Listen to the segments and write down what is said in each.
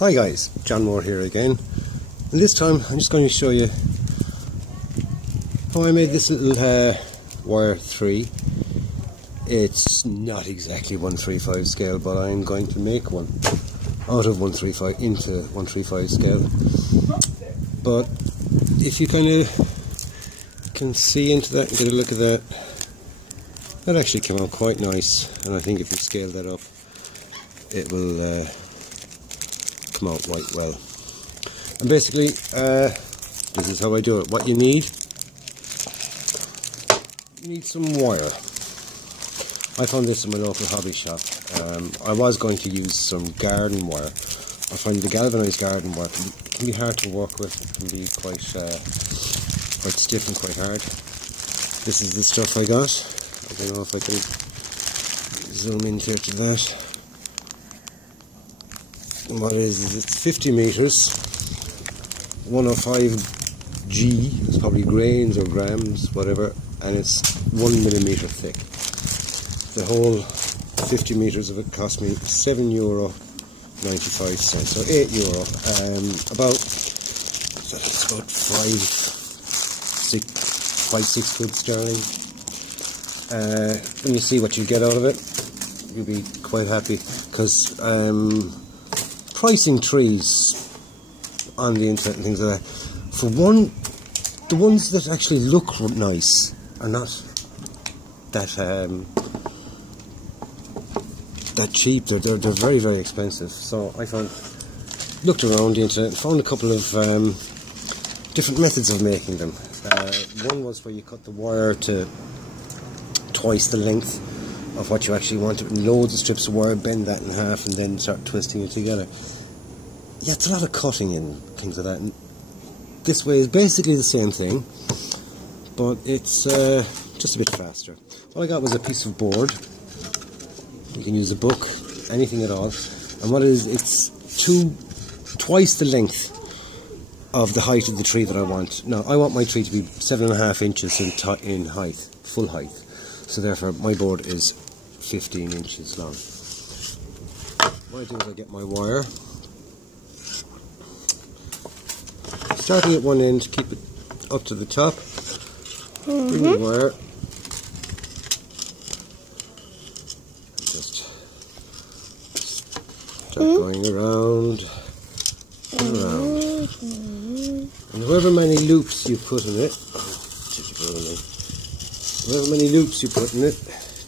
Hi guys, John Moore here again, and this time I'm just going to show you how I made this little wire 3. It's not exactly 135 scale, but I'm going to make one out of 135 into 135 scale. But if you kind of can see into that and get a look at that, that actually came out quite nice, and I think if you scale that up it will come out quite well. And basically this is how I do it. What you need some wire. I found this in my local hobby shop. I was going to use some garden wire. I find the galvanized garden wire can be hard to work with. It can be quite stiff and quite hard. This is the stuff I got. I don't know if I can zoom into that. What is it's 50 meters, 105 G, it's probably grains or grams, whatever, and it's 1 millimeter thick. The whole 50 meters of it cost me €7.95, so €8. It's about 5-6 quid sterling. When you see what you get out of it, you'll be quite happy, because pricing trees on the internet and things like that, for one, the ones that actually look nice are not that cheap. They're very, very expensive. So I looked around the internet and found a couple of different methods of making them. One was where you cut the wire to twice the length of what you actually want, and loads of strips of wire, bend that in half and then start twisting it together. Yeah, it's a lot of cutting and things like that. And this way is basically the same thing, but it's just a bit faster. All I got was a piece of board. You can use a book, anything at all. And what it is, it's twice the length of the height of the tree that I want. Now, I want my tree to be 7.5 inches in height, full height. So therefore my board is 15 inches long. What I do is I get my wire, starting at one end, keep it up to the top, bring the wire, just start going around and around. And however many loops you put in it,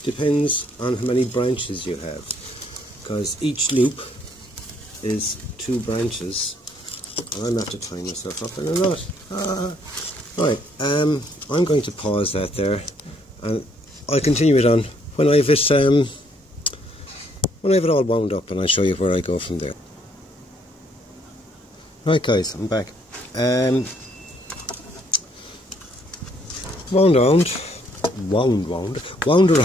depends on how many branches you have, because each loop is 2 branches, and I'm after tying myself up in a knot. Right, I'm going to pause that there, and I'll continue it on when I have it all wound up, and I'll show you where I go from there. Right guys, I'm back. Wound around a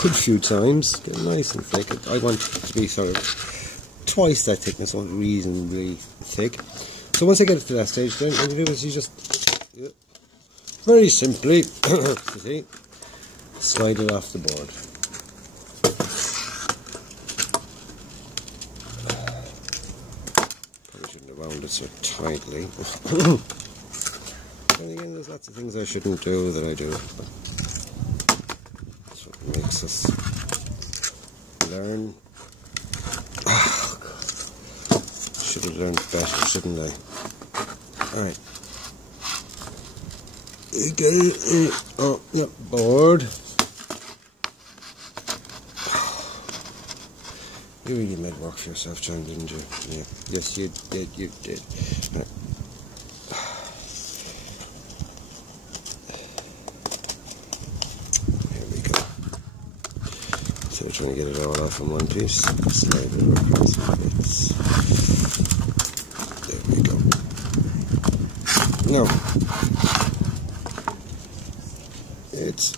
good few times, get nice and thick. I want it to be sort of twice that thickness, or reasonably thick. So once I get it to that stage, then what you do is you just very simply see, slide it off the board. Probably shouldn't have wound it so tightly. And again, there's lots of things I shouldn't do that I do. That's what makes us learn. Oh, God. Should have learned better, shouldn't I? Alright. You get it on your board. You really made work for yourself, John, didn't you? Yeah. Yes, you did. Right. So we're trying to get it all off in one piece. Slide it across the bits. There we go. Now, it's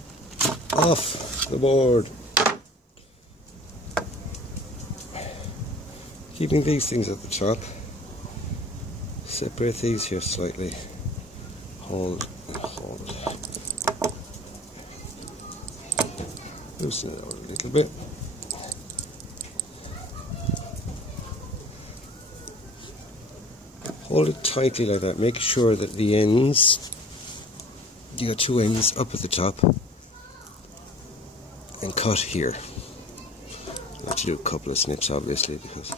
off the board. Keeping these things at the top. Separate these here slightly. Hold and hold. Loosen it out a little bit. hold it tightly like that. Make sure that the ends, you got two ends up at the top, and cut here. You have to do a couple of snips, obviously, because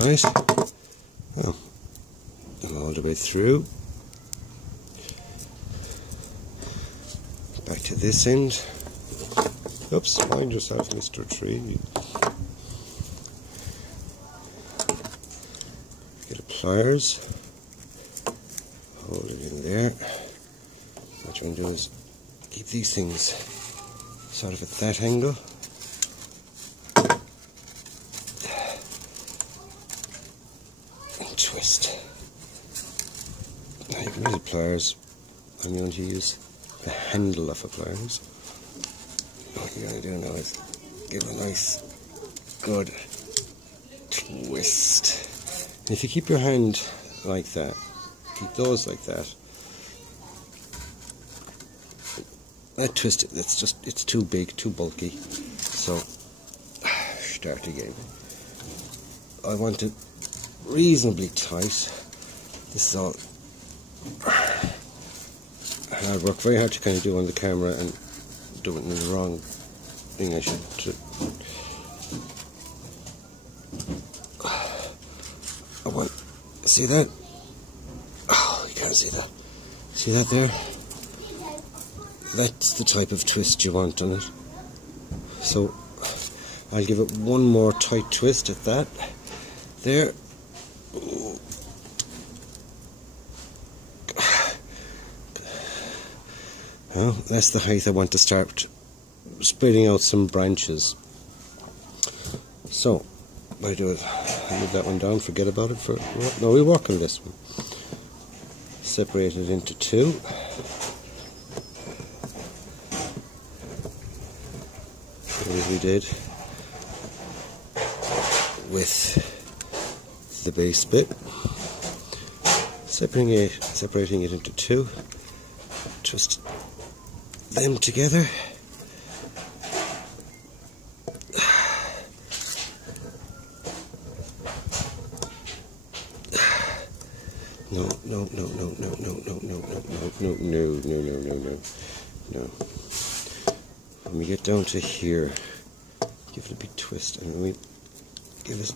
right. Well, I'm all the way through. Back to this end. Oops, mind yourself, Mr. Tree. Get a pliers. Hold it in there. What you want to do is keep these things sort of at that angle. And twist. Now you can use the pliers. I'm going to use the handle of the pliers. What you're going to do now is give a nice, good twist. And if you keep your hand like that, keep those like that, that twist, it's too big, too bulky. So, start again. I want it reasonably tight. This is all hard work, very hard to kind of do on the camera and do it in the wrong thing. I should. I want. See that? Oh, you can't see that. See that there? That's the type of twist you want on it. So I'll give it one more tight twist at that. There. Well, that's the height I want to start spreading out some branches. So, what I do is move that one down, forget about it for no, we work on this one. Separate it into two. As we did with the base bit. Separating it into two. Twist them together. No. When we get down to here, give it a big twist, and we give it,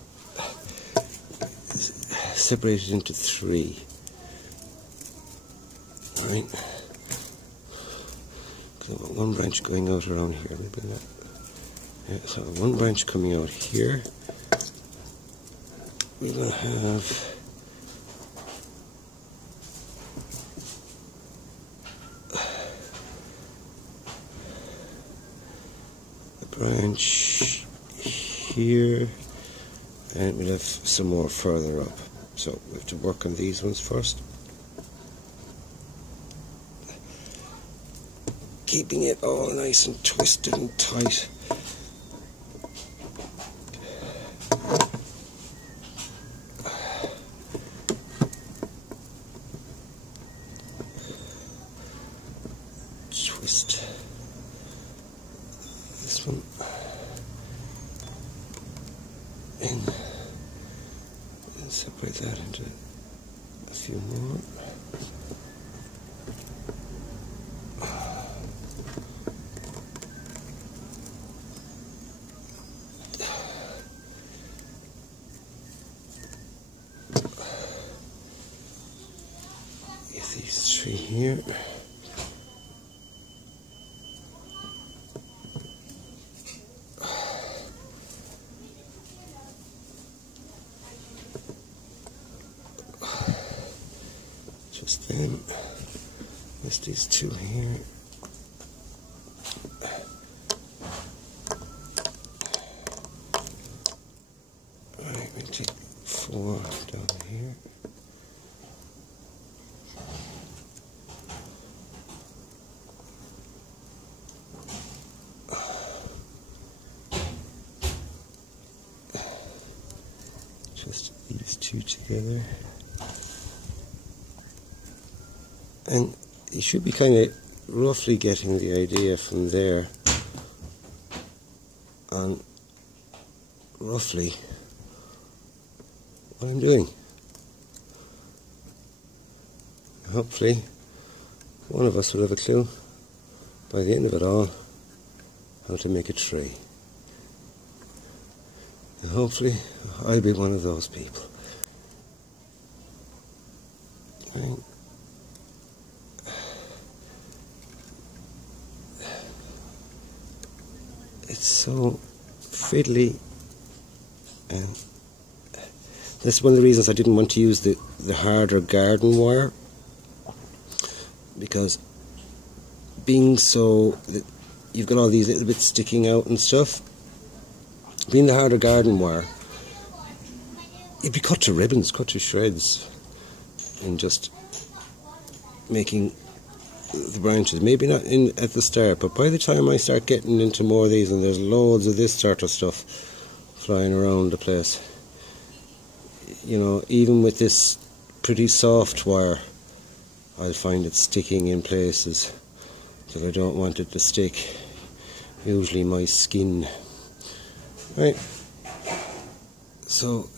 separate it into three. Right? Because I've got one branch going out around here. Let me bring that. Yeah, so one branch coming out here. We're going to have a branch here, and we'll have some more further up. So we have to work on these ones first. Keeping it all nice and twisted and tight. Twist this one in and separate that into a few more. These three here. Just then, there's these two here. Alright, we'll take four down here. Just these two together. And you should be kind of roughly getting the idea from there on roughly what I'm doing. Hopefully one of us will have a clue by the end of it all how to make a tree. And hopefully I'll be one of those people. Right. It's so fiddly, and that's one of the reasons I didn't want to use the harder garden wire, because being so that you've got all these little bits sticking out and stuff, being the harder garden wire, it'd be cut to ribbons, cut to shreds, and just making the branches, maybe not in at the start, but by the time I start getting into more of these, and there's loads of this sort of stuff flying around the place, you know, even with this pretty soft wire, I'll find it sticking in places that I don't want it to stick, usually my skin. Right, so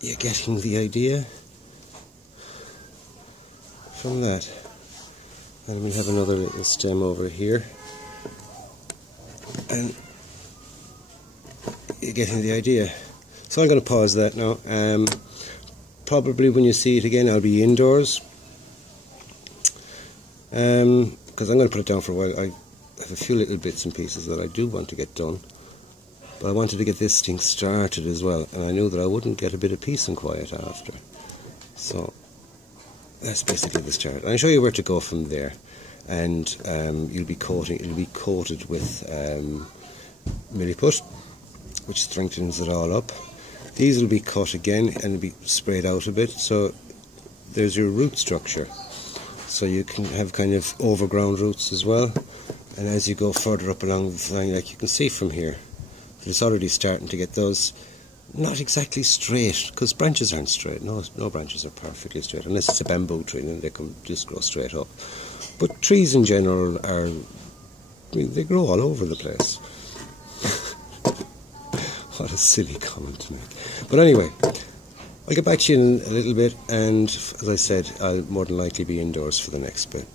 you're getting the idea from that. And we'll have another little stem over here, and you're getting the idea. So I'm going to pause that now. Probably when you see it again I'll be indoors, because I'm going to put it down for a while. I have a few little bits and pieces that I do want to get done, but I wanted to get this thing started as well, and I knew that I wouldn't get a bit of peace and quiet after. So that's basically the start. I'll show you where to go from there, and it'll be coated with milliput, which strengthens it all up. These will be cut again and be sprayed out a bit, so there's your root structure. So you can have kind of overground roots as well, and as you go further up along the line, like you can see from here, it's already starting to get those not exactly straight, because branches aren't straight. No branches are perfectly straight, unless it's a bamboo tree, and they can just grow straight up. But trees in general are, I mean, they grow all over the place. What a silly comment to make. But anyway, I'll get back to you in a little bit, and as I said, I'll more than likely be indoors for the next bit.